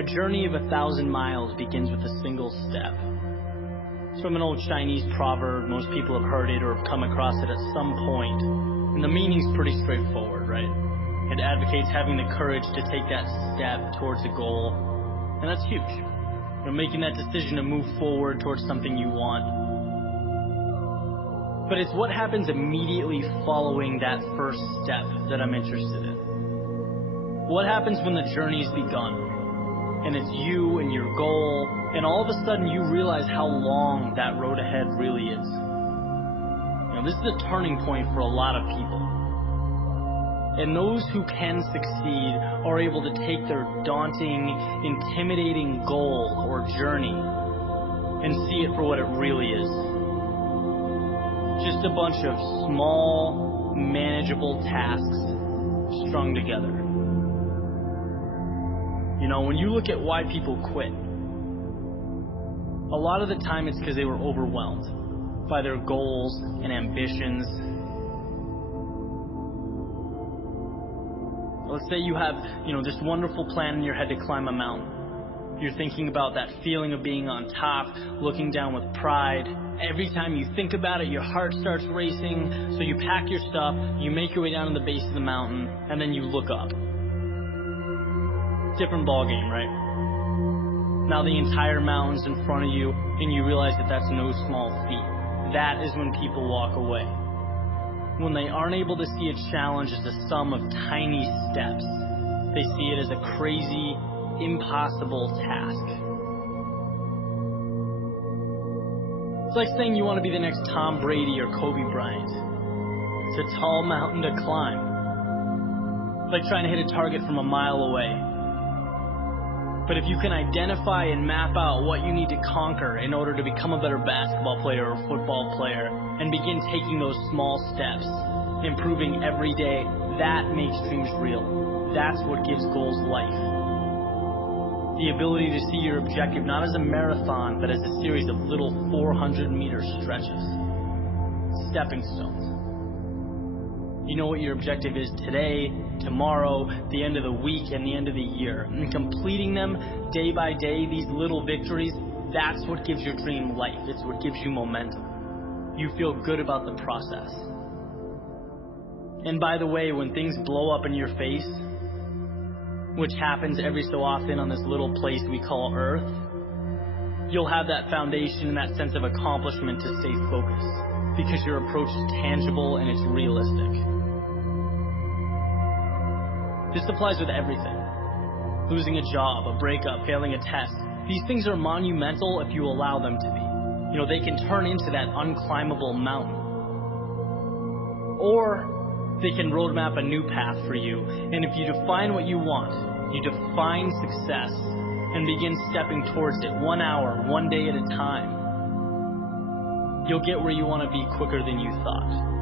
A journey of 1,000 miles begins with a single step. It's from an old Chinese proverb. Most people have heard it or have come across it at some point. And the meaning's pretty straightforward, right? It advocates having the courage to take that step towards a goal. And that's huge. Making that decision to move forward towards something you want. But it's what happens immediately following that first step that I'm interested in. What happens when the journey's begun, and it's you and your goal, and all of a sudden you realize how long that road ahead really is. This is a turning point for a lot of people. And those who can succeed are able to take their daunting, intimidating goal or journey and see it for what it really is. Just a bunch of small, manageable tasks strung together. When you look at why people quit, a lot of the time it's because they were overwhelmed by their goals and ambitions. Let's say you have, this wonderful plan in your head to climb a mountain. You're thinking about that feeling of being on top, looking down with pride. Every time you think about it, your heart starts racing. So you pack your stuff, you make your way down to the base of the mountain, and then you look up. Different ball game, right? Now the entire mountain's in front of you, and you realize that that's no small feat. That is when people walk away. When they aren't able to see a challenge as a sum of tiny steps, they see it as a crazy, impossible task. It's like saying you want to be the next Tom Brady or Kobe Bryant. It's a tall mountain to climb. It's like trying to hit a target from a mile away. But if you can identify and map out what you need to conquer in order to become a better basketball player or football player and begin taking those small steps, improving every day, that makes dreams real. That's what gives goals life. The ability to see your objective not as a marathon, but as a series of little 400-meter stretches. Stepping stones. You know what your objective is today, tomorrow, the end of the week, and the end of the year. And completing them day by day, these little victories, that's what gives your dream life. It's what gives you momentum. You feel good about the process. And by the way, when things blow up in your face, which happens every so often on this little place we call Earth, you'll have that foundation and that sense of accomplishment to stay focused because your approach is tangible and it's realistic. This applies with everything. Losing a job, a breakup, failing a test. These things are monumental if you allow them to be. They can turn into that unclimbable mountain. Or they can roadmap a new path for you. And if you define what you want, you define success and begin stepping towards it 1 hour, 1 day at a time, you'll get where you want to be quicker than you thought.